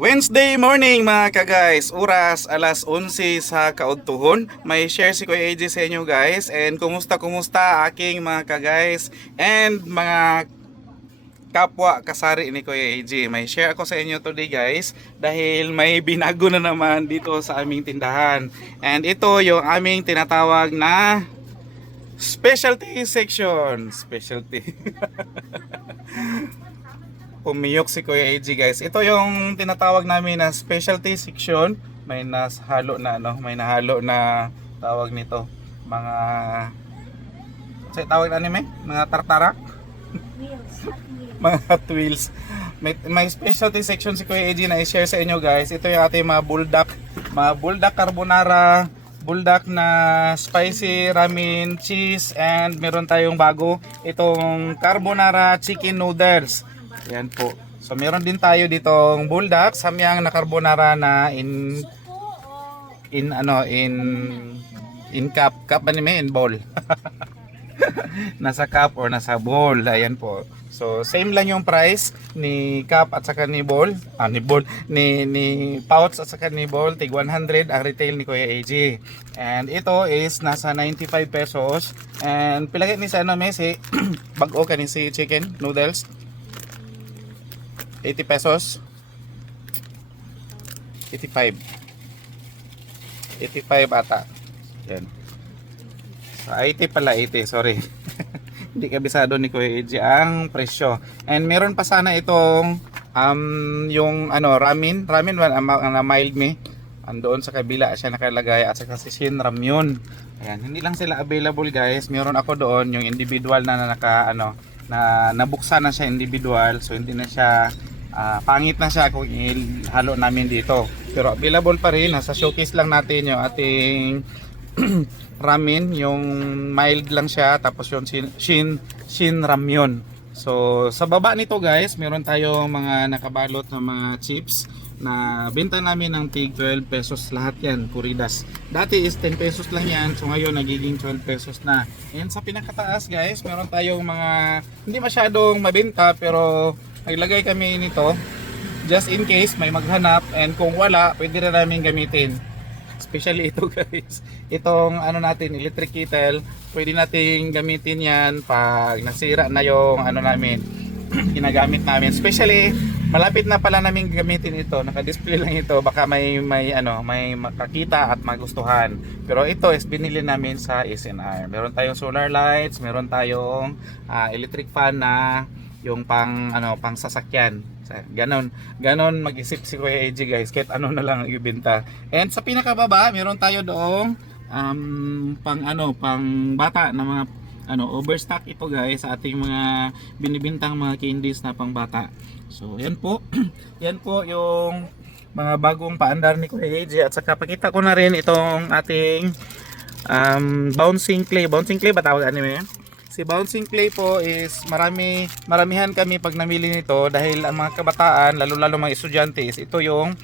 Wednesday morning mga ka-guys, oras alas 11 sa kaudtuhon. May share si Kuya AJ sa inyo guys. And kumusta aking mga ka-guys and mga kapwa kasari ni Kuya AJ. May share ako sa inyo today guys dahil may binago na naman dito sa aming tindahan. And ito yung aming tinatawag na specialty section. Specialty. Pumiyok si Kuya AJ guys. Ito yung tinatawag namin na specialty section. May nahalo na may nahalo na tawag nito. Mga sa tawag na anime, mga tartarak. Mga Hot Wheels. May specialty section si Kuya AJ na i-share sa inyo guys. Ito yung ating mga buldak carbonara, buldak na spicy ramen cheese, and meron tayong bago itong carbonara chicken noodles. Yan po. So meron din tayo ditong buldak samyang na carbonara na in cup in bowl. Nasa cup or nasa bowl. Ayan po. So same lang yung price ni cup at saka ni bowl, ni pouch at saka ni bowl, tig 100 ang retail ni Kuya AJ. And ito is nasa 95 pesos. And pilagay ni sa Messi bag-o kanin si chicken noodles. 80 pesos. 85 ata. Yan. So 80 pala, 80, sorry. Hindi kabisado ni Kuya AJ ang presyo. And meron pa sana itong yung ramen ang mild me. Andoon sa kabila siya nakalagay at saka si Shin Ramyun. Ayan, hindi lang sila available guys. Meron ako doon yung individual na nabuksan na siya individual. So hindi na siya pangit na siya kung ihalo namin dito. Pero available pa rin. Nasa showcase lang natin yung ating ramen, yung mild lang siya, tapos yung Shin Ramyun. So sa baba nito guys, meron tayong mga nakabalot na mga chips na benta namin ng tig 12 pesos lahat yan, kuridas. Dati is 10 pesos lang yan, so ngayon nagiging 12 pesos na. And sa pinakataas guys, meron tayong mga hindi masyadong mabenta pero naglagay kami nito just in case may maghanap, and kung wala pwede na namin gamitin. Especially ito guys, itong natin, electric kettle, pwede nating gamitin yan pag nasira na yung namin ginagamit namin. Especially malapit na pala namin gamitin ito, naka-display lang ito, baka may makakita at magustuhan. Pero ito is binili namin sa SNR. Meron tayong solar lights, meron tayong electric fan na yung pang sasakyan. Ganon mag-isip si Kuya AJ guys, kahit ano na lang ibenta. And sa pinakababa, meron tayo doong pang bata na mga overstock ito guys sa ating mga binibintang mga candies na pang bata. So yan po. Yan po yung mga bagong paandar ni Kuya AJ, at saka pakita ko na rin itong ating bouncing clay ba tawag anime? Si bouncing clay po is maramihan kami pag namili nito dahil ang mga kabataan, lalo mga estudyante, is ito yung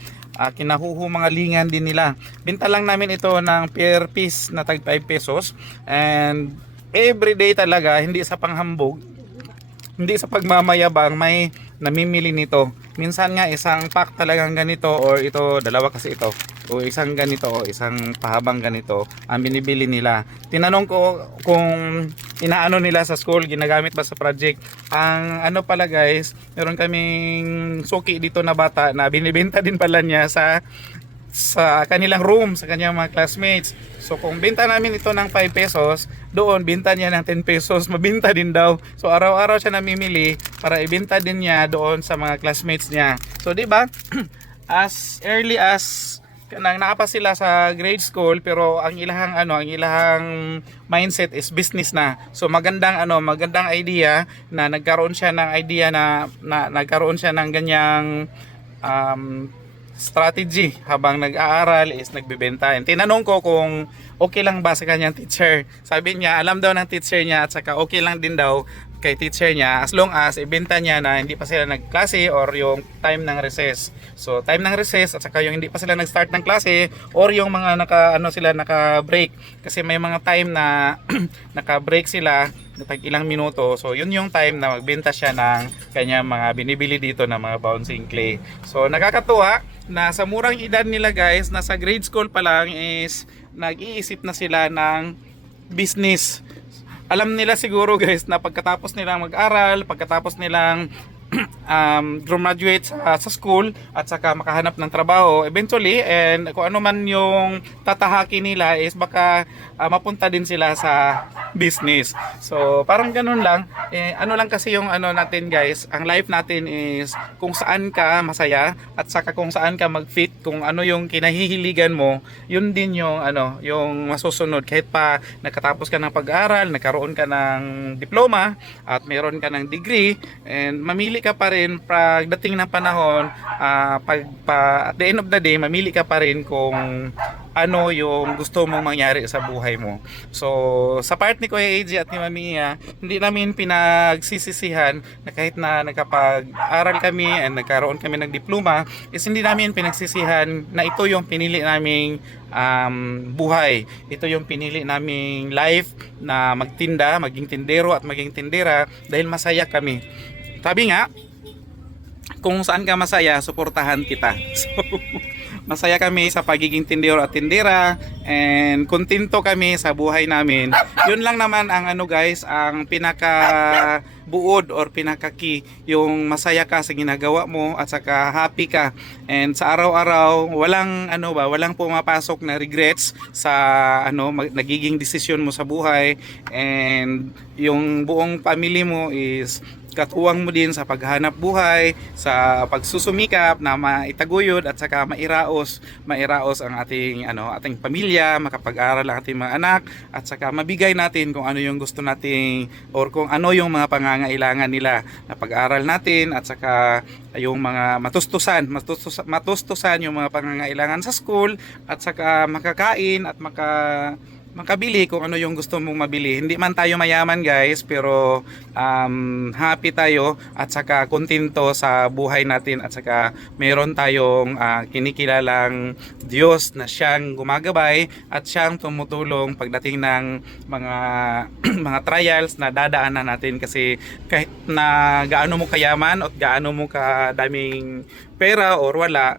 kinahuho mga lingan din nila. Binta lang namin ito ng per piece na tag 5 pesos, and everyday talaga, hindi sa panghambog, hindi sa pagmamayabang, may namimili nito. Minsan nga isang pack talagang ganito, or ito dalawa kasi ito, o isang ganito o isang pahabang ganito ang binibili nila. Tinanong ko kung inaano nila sa school, ginagamit ba sa project. Ang pala guys, meron kaming suki dito na bata na binibenta din pala niya sa kanilang room, sa kanyang mga classmates. So kung binta namin ito ng 5 pesos, doon binta niya ng 10 pesos, mabinta din daw. So araw-araw siya namimili para ibenta din niya doon sa mga classmates niya. So di ba? As early as nakapa sila sa grade school, pero ang ilahang mindset is business na. So magandang idea na nagkaroon siya ng idea na nagkaroon siya ng ganyang strategy habang nag-aaral is nagbebenta. And tinanong ko kung okay lang ba sa kanyang teacher. Sabi niya, alam daw ng teacher niya, at saka okay lang din daw kay teacher niya as long as ibenta niya na hindi pa sila nagklase or yung time ng recess. So time ng recess at saka yung hindi pa sila nag-start ng klase or yung mga naka-break kasi may mga time na naka-break sila tag ilang minuto. So yun yung time na magbenta siya ng kanya mga binibili dito na mga bouncing clay. So nakakatuwa na sa murang edad nila guys, nasa grade school pa lang is nag-iisip na sila ng business. Alam nila siguro guys na pagkatapos nilang mag-aral, pagkatapos nilang graduate sa school at saka makahanap ng trabaho eventually, and kung ano man yung tatahaki nila is baka mapunta din sila sa business. So parang ganun lang, ano lang kasi yung ano natin guys, ang life natin is kung saan ka masaya at saka kung saan ka mag-fit, kung ano yung kinahihiligan mo, yun din yung ano, yung masusunod. Kahit pa nakatapos ka ng pag-aaral, nagkaroon ka ng diploma at meron ka ng degree, and mamili ka pa rin pagdating ng panahon, at the end of the day mamili ka pa rin kung ano yung gusto mong mangyari sa buhay mo. So sa part ni Kuya AJ at ni Mami Mia, hindi namin pinagsisisihan na kahit na nakapag-aral kami and nagkaroon kami ng diploma, is hindi namin pinagsisihan na ito yung pinili naming buhay. Ito yung pinili naming life na magtinda, maging tindero at maging tindera dahil masaya kami. Sabi nga, kung saan ka masaya, suportahan kita. So, masaya kami sa pagiging tindero at tindera, and kontento kami sa buhay namin. Yun lang naman ang ano guys, ang pinaka buod or pinaka-key, yung masaya ka sa ginagawa mo at saka happy ka. And sa araw-araw, walang pumapasok na regrets sa nagiging desisyon mo sa buhay, and yung buong family mo is katuwang mo din sa paghanap buhay, sa pagsusumikap na maitaguyod at saka mairaos ang ating pamilya, makapag-aral ang ating mga anak, at saka mabigay natin kung ano yung gusto nating or kung ano yung mga pangangailangan nila na pag-aral natin, at saka yung mga matustusan yung mga pangangailangan sa school, at saka makakain at makabili kung ano yung gusto mong mabili. Hindi man tayo mayaman guys, pero happy tayo at saka kontento sa buhay natin, at saka meron tayong kinikilalang Diyos na siyang gumagabay at siyang tumutulong pagdating ng mga mga trials na dadaanan natin. Kasi kahit na gaano mo kayaman at gaano mo kadaming pera or wala,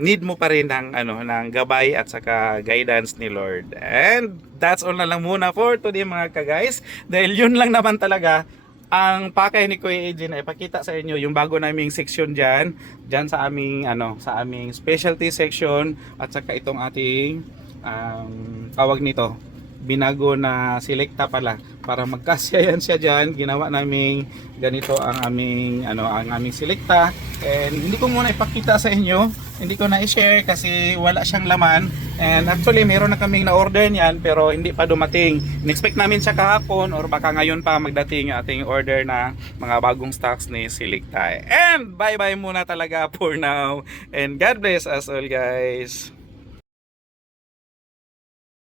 need mo pa rin ng gabay at saka guidance ni Lord. And that's all na lang muna for today mga ka-guys, dahil yun lang naman talaga ang pakay ni Kuya AJ na ipakita sa inyo yung bago naming section dyan sa aming specialty section, at saka itong ating tawag nito, binago na selecta pala, para magkasya yan siya dyan. Ginawa naming ganito ang aming selecta, and hindi ko muna ipakita sa inyo, hindi ko na i-share kasi wala siyang laman. And actually meron na kaming na-order niyan pero hindi pa dumating. In-expect namin siya kahapon or baka ngayon pa magdating ating order na mga bagong stocks ni Selecta. And bye bye muna talaga for now, and God bless us all guys.